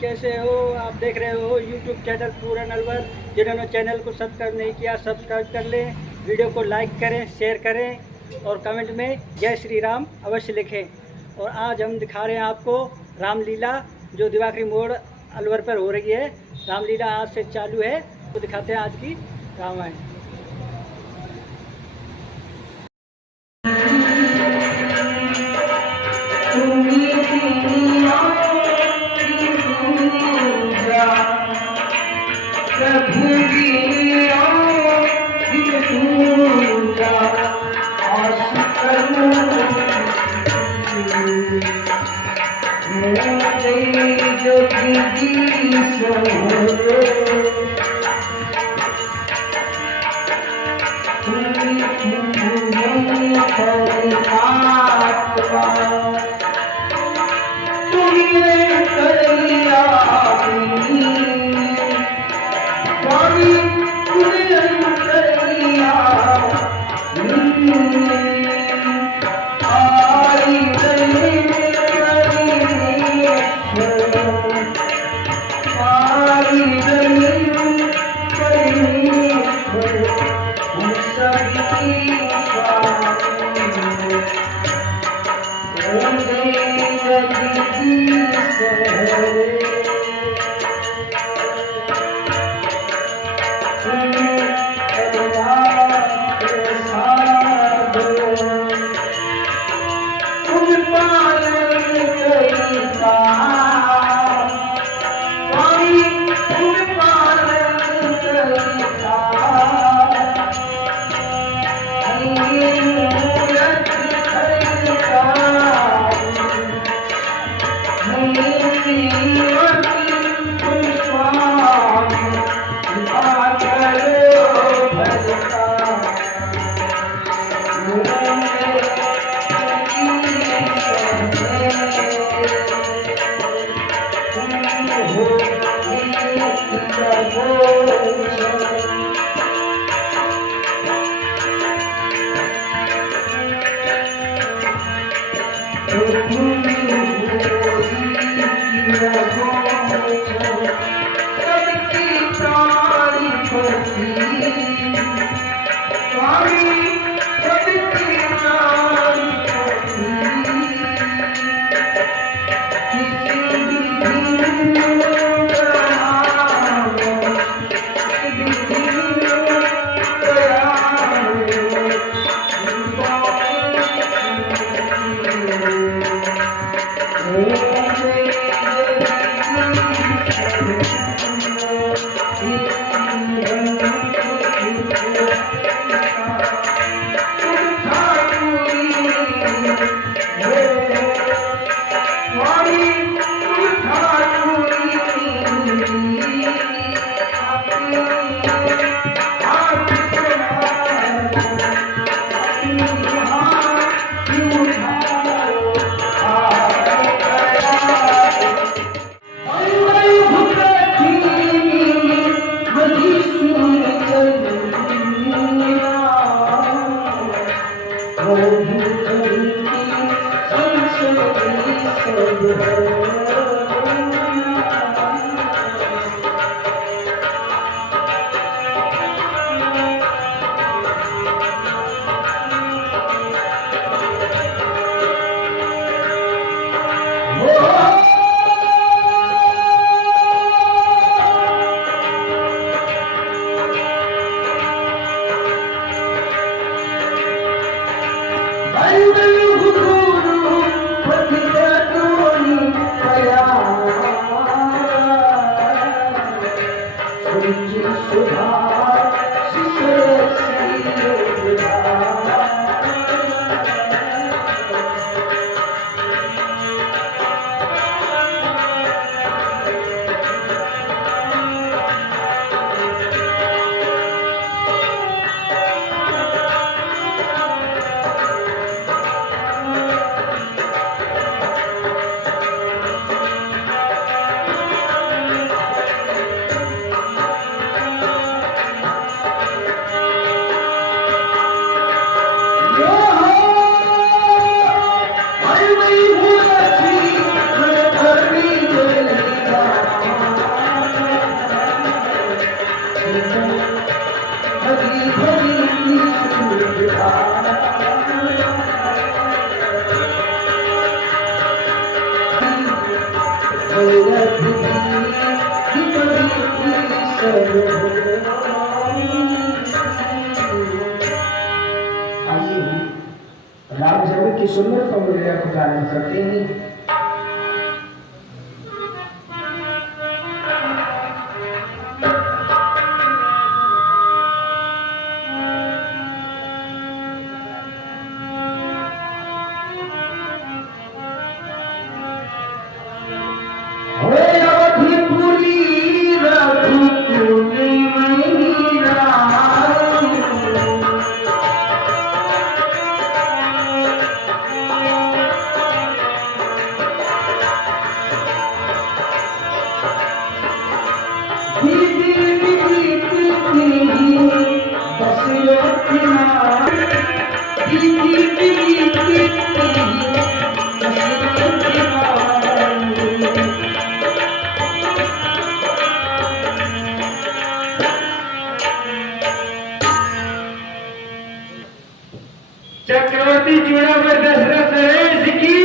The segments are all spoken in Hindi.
कैसे हो? आप देख रहे हो यूट्यूब चैनल पूरन अलवर। जिन्होंने चैनल को सब्सक्राइब नहीं किया सब्सक्राइब कर लें, वीडियो को लाइक करें, शेयर करें और कमेंट में जय श्री राम अवश्य लिखें। और आज हम दिखा रहे हैं आपको रामलीला जो दिवाकरी मोड़ अलवर पर हो रही है। रामलीला आज से चालू है, तो दिखाते हैं आज की रामायण। आप सभी की सुंदर कमरिया को प्रारंभ करते हैं। चक्रवर्ती चूड़ामणि दशरथ नरेश की,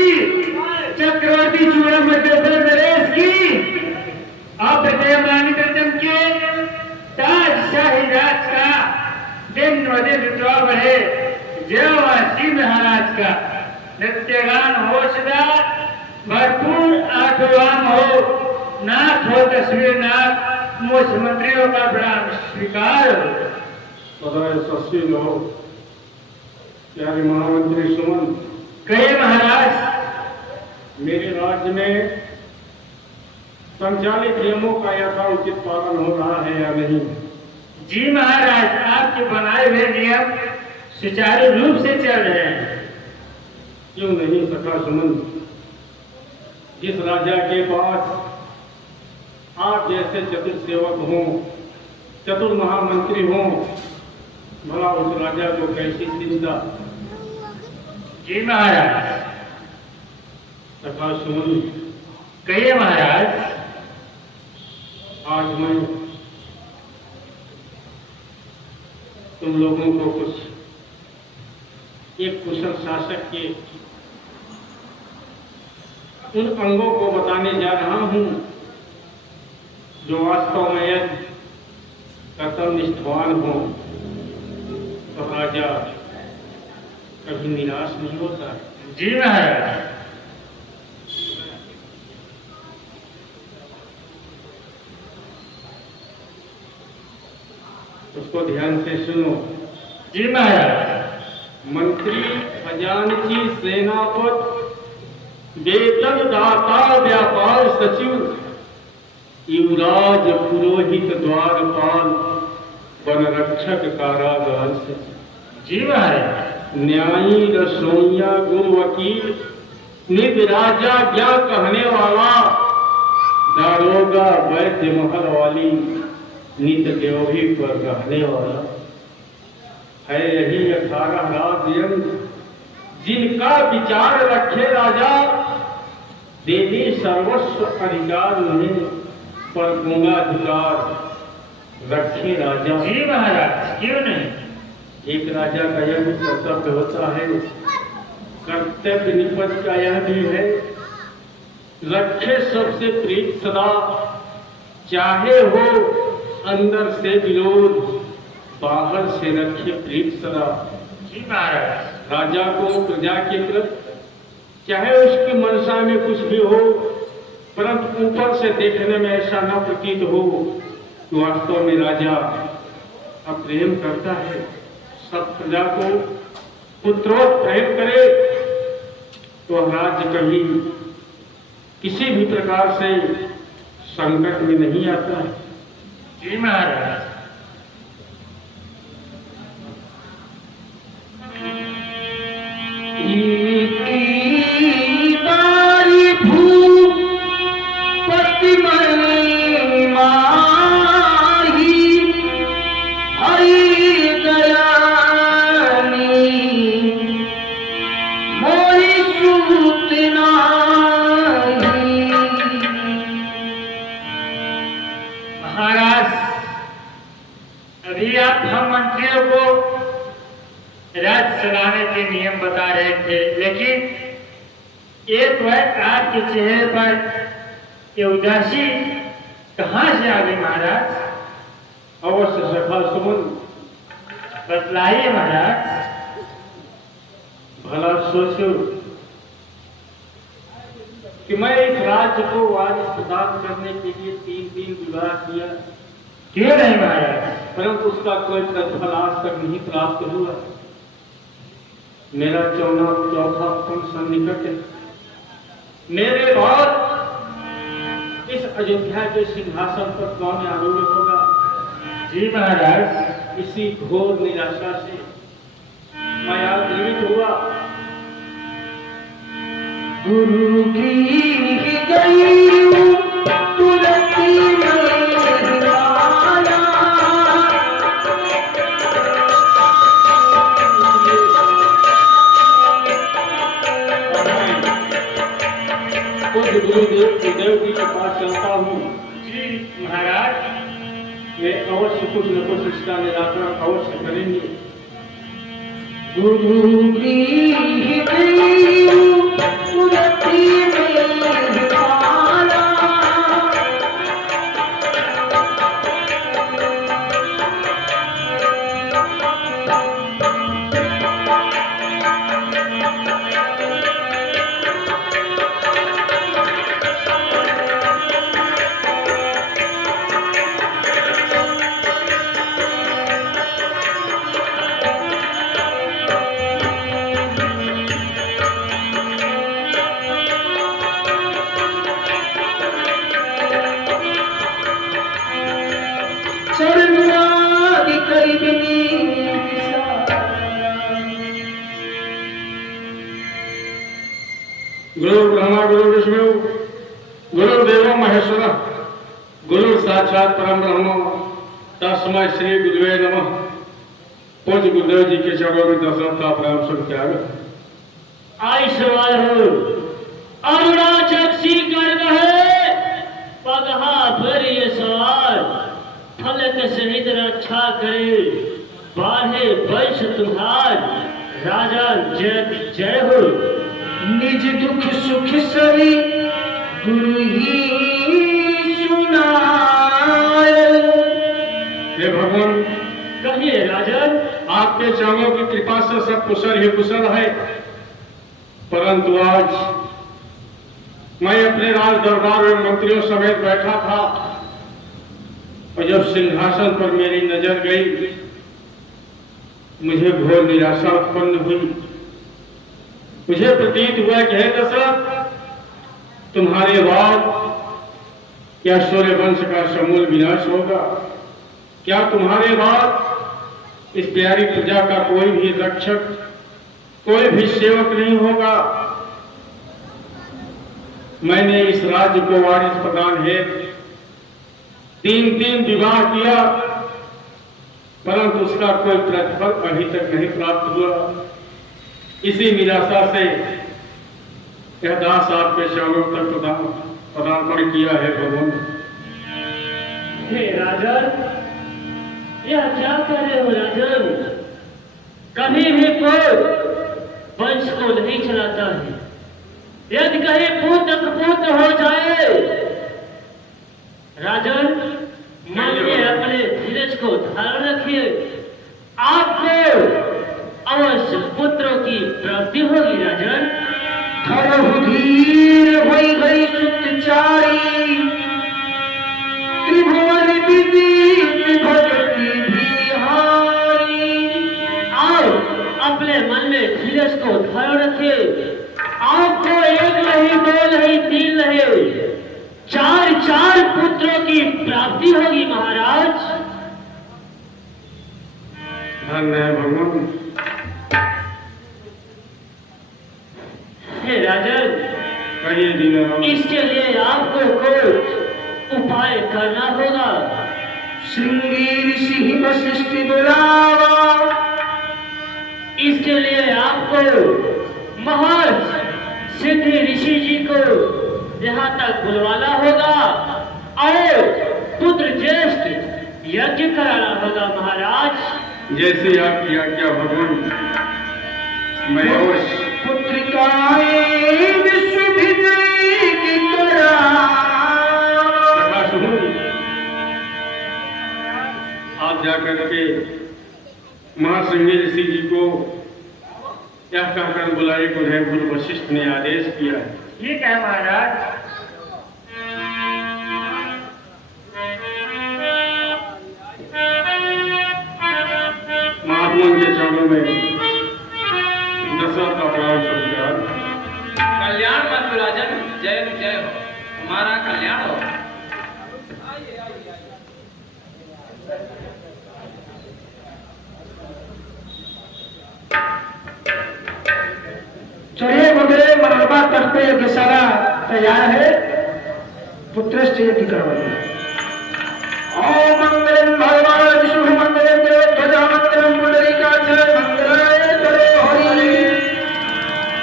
चक्रवर्ती चूड़ामणि दशरथ नरेश की अप्रतिमान चमके ताज शाही राज का दिन व दिन रुतबा बढ़े। जयवासी महाराज का नृत्यगान हो सदा भरपूर आठवान हो, नाथ हो तस्वीर नाथ, मुख्यमंत्रियों का प्रणाम स्वीकार हो। सस्वीन हो प्यारे महामंत्री सुमन। कहे महाराज, मेरे राज्य में संचालित नियमों का यथाउचित पालन हो रहा है या नहीं? जी महाराज, आपके बनाए हुए नियम सुचारू रूप से चल रहे हैं। क्यों नहीं सखा सुमन? जिस राजा के पास आप जैसे चतुर सेवक हों, चतुर महामंत्री हों, भला उस राजा को कैसी चिंता? जी महाराज। सखा सुमन, कहिए महाराज। आज मैं तुम लोगों को कुछ एक कुशल शासक के उन अंगों को बताने जा रहा हूं जो वास्तव में यदि कर्तव्यनिष्ठवान हो तो राजा कभी निराश नहीं होता। जी महाराज। उसको ध्यान से सुनो। जी महाराज। मंत्री, खजांची, सेनापति, वेतन दाता, व्यापार सचिव, युवराज, पुरोहित, द्वारपाल, वन रक्षक, कारागार सचिव। जी महाराज। न्यायी, रसोइया, गुरु, वकील, निध राजा, क्या कहने वाला, दारोगा, वैद्य, महल वाली, नित देवी पर रहने वाला है। यही 18 राजयंग जिनका विचार रखे राजा, देवी सर्वस्व अधिकार उन्हें पर गुंगाधिकार रखे राजा। जी महाराज, क्यों नहीं। एक राजा का यह भी कर्तव्य होता है, कर्तव्य निपट का यह भी है, रखे सबसे प्रीत सदा, चाहे हो अंदर से विरोध, बाहर से रखे प्रीत सदा। जी महाराज। राजा को प्रजा के प्रति चाहे उसकी मनसा में कुछ भी हो, परंतु ऊपर से देखने में ऐसा न प्रतीत हो कि वास्तव में राजा अब प्रेम करता है। सब प्रजा को पुत्रोत प्रेम करे तो राज्य कभी किसी भी प्रकार से संकट में नहीं आता है। जी महाराज। अभी आप हम मंत्रियों को राज्य चलाने के नियम बता रहे थे, लेकिन एक बार आपके चेहरे पर ये उदासी कहाँ से आ गई महाराज? अवश्य सखा सुमन, बतलाइए महाराज। भला सोचो कि मैं इस राज्य को वारिस प्रदान करने के लिए 3 विवाह किया, क्यों नहीं महाराज? परंतु उसका कोई प्रतिफल आज तक नहीं प्राप्त हुआ। मेरा चौथा पुण्य सन्निकट है। मेरे बाद इस अयोध्या के सिंहासन पर कौन आरूढ़ होगा? जी महाराज। इसी घोर निराशा से मैं आज जीवित हुआ। गुरु की गई तुलसी में माला, खुद गुरुदेव जी के पास चलता हूँ। जी महाराज। वे अवश्य कुछ न कुछ इसका निराकरण अवश्य करेंगे। गुरु की गई तुलसी में माला, शरणागि करि विनीत गुरु ब्रह्मा गुरु विष्णु गुरुदेव महेश्वर गुरु साक्षात परम ब्रह्म तस्मै श्री गुरुवे नमः। पूज्य गुरुदेव जी के चरणों में दर्शन का प्रारंभ शुभ त्याग। आई सवाल हो अरुणाचल सी कर गए पगहा भर ये सवाल, फलक सहित रक्षा करे बाहे वंश तुम्हार, राजा जय जय हो। निज दुख सुख सरी गुरु ही सुनाए। हे भगवान, कहिए राजन। आपके चरणों की कृपा से सब कुशल ही कुशल है, परंतु आज मैं अपने राज दरबार में मंत्रियों समेत बैठा था और जब सिंहासन पर मेरी नजर गई मुझे घोर निराशा उत्पन्न हुई। मुझे प्रतीत हुआ कि हे दशरथ, तुम्हारे बाद क्या सूर्यवंश का समूल विनाश होगा? क्या तुम्हारे बाद इस प्यारी प्रजा का कोई भी रक्षक, कोई भी सेवक नहीं होगा? मैंने इस राज्य को वारिस प्रदान है 3 विवाह किया, परंतु उसका कोई प्रतिफल अभी तक नहीं प्राप्त हुआ। इसी निराशा से यह दास आपके चरणों तक पदार्पण किया है भगवान। हे राजन, यह क्या कर रहे हो राजन? कभी भी कोई वंश को नहीं चलाता है। यदि कहीं पुत्र कपूत हो जाए राजन, मन में अपने धीरज को धारण रखिए, आपको अवश्य पुत्रों की प्राप्ति होगी राजन। धरहु धीर भई गई सुतचारी, त्रिभुवन विदित भगति बिहारी। आओ अपने मन में धीरज को धारण रखिए, आपको 1 नहीं 2 नहीं 3 नहीं 4 पुत्रों की प्राप्ति होगी महाराज। धन्य है भगवान। हे राजन, कहिए दीनानाथ। इसके लिए आपको कोई उपाय करना होगा। श्रृंगी ऋषि वशिष्ठ बुलावा, इसके लिए आपको महर्षि सिद्धि ऋषि जी को यहाँ तक बुलवाना होगा और पुत्र ज्येष्ठ यज्ञ कराना होगा महाराज। जैसे आपकी आज्ञा भगवान। मैं अवश्य पुत्रिकाए विश्व विजय की करा। प्रकाश हूँ। आप जाकर के महासिंह ऋषि जी को यह कहकर बुलाए को गुरु वशिष्ठ ने आदेश किया है। ठीक है महाराज। महात्मा के चरणों में दशरथ का प्रणाम स्वीकार। कल्याण मत राजन, जय जय हो, हमारा कल्याण हो। चलिए वगैरह मनोरमा तट पे यज्ञशाला तैयार है, पुत्रश्च यज्ञ करवाइए। ओम मंगलम भगवान विष्णु मंगलम देवध्वजा मंगलम पुंडरीकाक्ष मंगलाय तरे हरि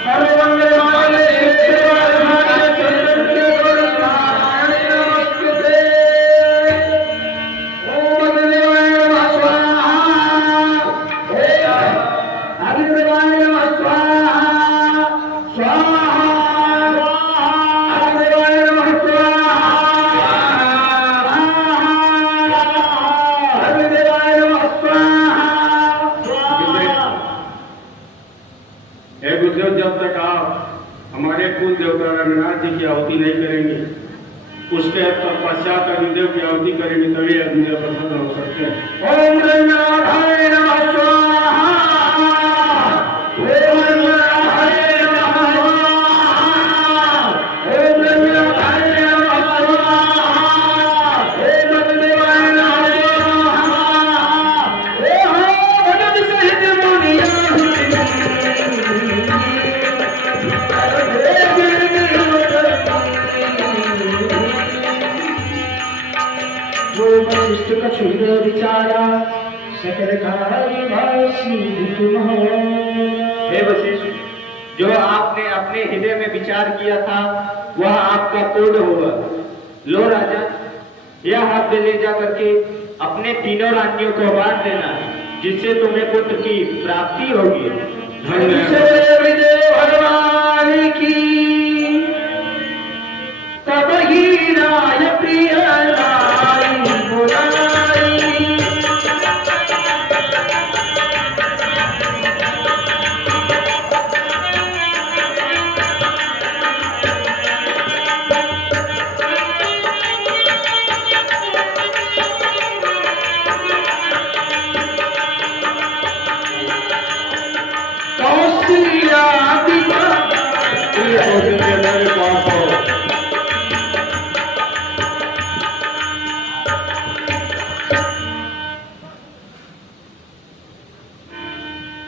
सर्वमंगल मांगल्ये शिवे सर्वार्थ साधिके शरण्ये त्र्यंबके नमस्ते। ओम अग्निदेवाय नमः स्वाहा। अग्निदेवाय नमः स्वाहा। जब तक आप हमारे कुल देवता रंगनाथ जी की आहुति नहीं करेंगे, उसके पश्चात अग्निदेव की आहुति करेंगे, तभी अग्निदेव प्रसन्न हो सकते हैं। ओम रंगनाथाय नमः स्वाहा। ओम रंगनाथाय नमः स्वाहा। ओम रंगनाथाय नमः स्वाहा। ओम अग्निदेवाय नमः स्वाहा। ओम भगवती सहित मुनिया जो वशिष्ठ कछु विचारा सकल कार्यभाषी तुम हो। हे वशिष्ठ, जो आपने अपने हृदय में विचार किया था वह आपका पूर्ण हुआ। लो राजा, यह हाथ ले जा करके अपने तीनों राज्यों को बांट देना, जिससे तुम्हें पुत्र की प्राप्ति होगी। भगवान की तब ही राय प्रिय राय बुलाई। कौशल्या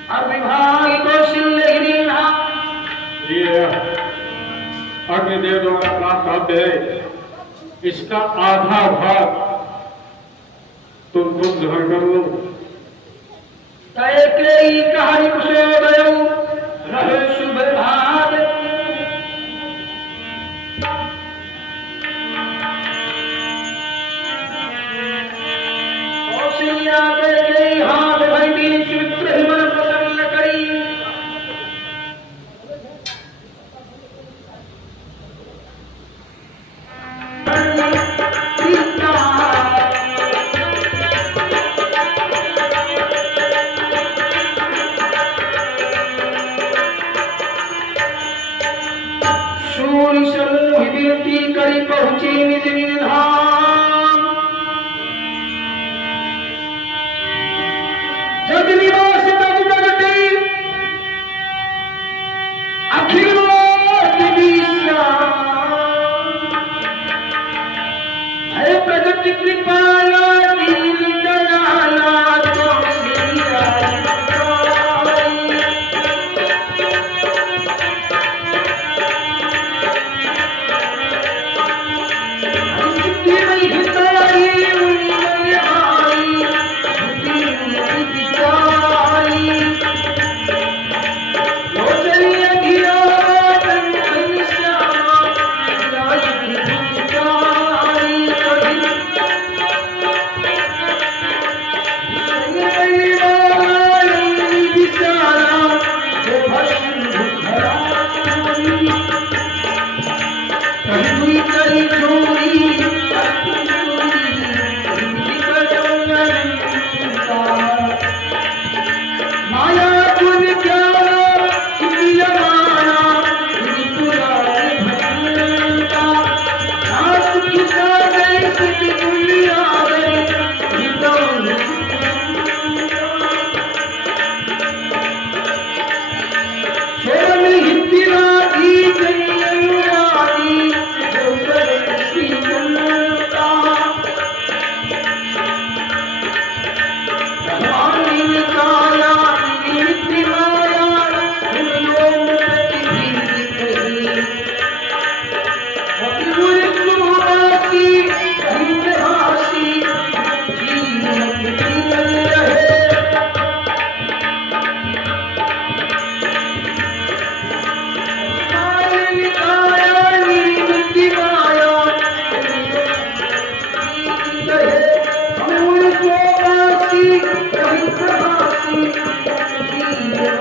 अविभाग कौशल्य अग्निदेव द्वारा प्राप्त है, इसका आधा भाग तुम खुद ग्रहण कर लो। तय के कहानी कुशोदय रहे शुभ भाग। कौशल्या के हाथ भैनी सुमित्र मन प्रसन्न करी। सूर्य समूह विनती करी पहुंची निज निज धाम। जग निवास तब प्रगति अखिल लोक विश्राम। है प्रगति कृपाला दीन दयाला कौशल्या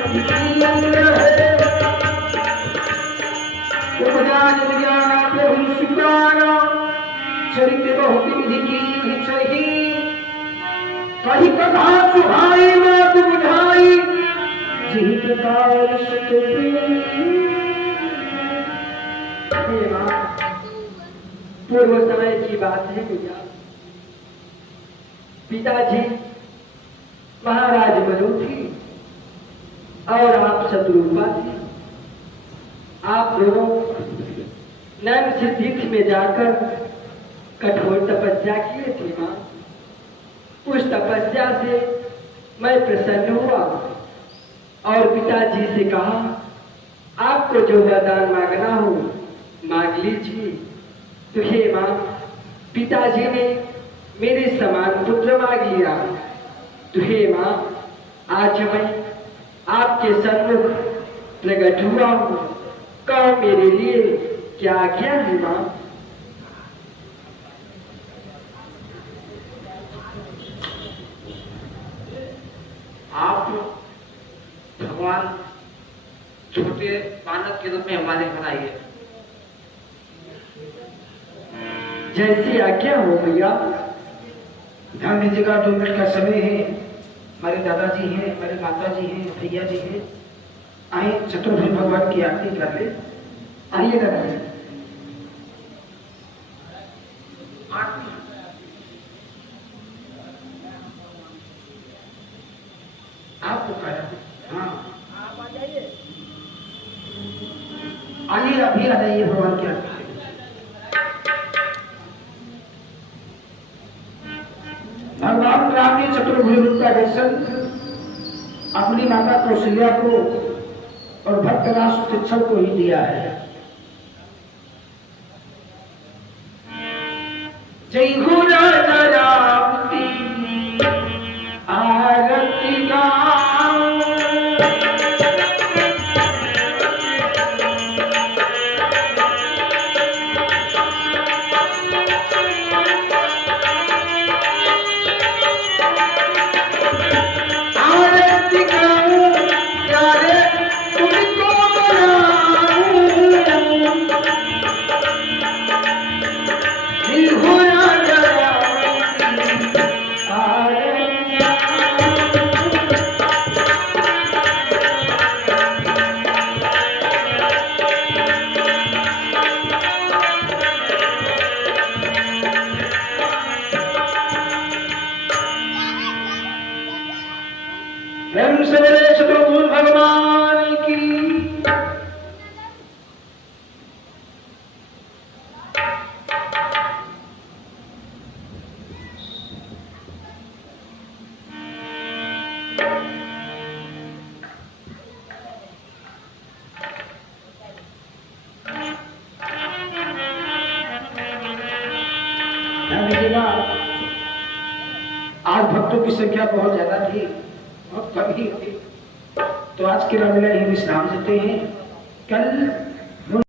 उपजा जन ज्ञान प्रभु स्वीकारा चरित्र बहुत विधि की सही कही कथा सुहाई मात बुझाई जिहि प्रकार सुत पूर्व समय की बात है भैया। पिताजी महाराज मनु थी और आप शत्रुपा थी। आप दोनों नैन सिद्धि में जाकर कठोर तपस्या किए थे माँ। उस तपस्या से मैं प्रसन्न हुआ और पिताजी से कहा आपको जो वरदान मांगना हो मांग लीजिए। तो हे माँ, पिताजी ने मेरे समान पुत्र मांग लिया। तो हे माँ, आज मैं आपके सन्मुख प्रकट हुआ हूँ। कहो मेरे लिए क्या आज्ञा है माँ? आप भगवान छोटे बालक के रूप में हमारे घर आइए। जैसी आज्ञा हो भैया। ध्यान दीजिएगा, 2 मिनट का समय है। हमारे दादाजी हैं, हमारे माताजी हैं, भैया जी हैं। आइए चतुर्भुज भगवान की आरती कर ले। आइए दादाजी। आपको कहा हाँ आइए, अभी आ जाइए भगवान की आरती। भगवान राम ने चतुर्भुज रूप का दर्शन अपनी माता कौशल्या को और भक्त राष्ट्र को ही दिया है। जय हो राजा राम की आरती गाओ। आरती गाओ प्यारे तुमको बनाऊं। जय हो राजा राम की आरती प्रेम से बोले चतुर्भुज भगवान की। ध्यान दीजिएगा, आज भक्तों की संख्या बहुत ज्यादा थी, बहुत कम ही हुई, तो आज की रामलीला ही विश्राम देते हैं। कल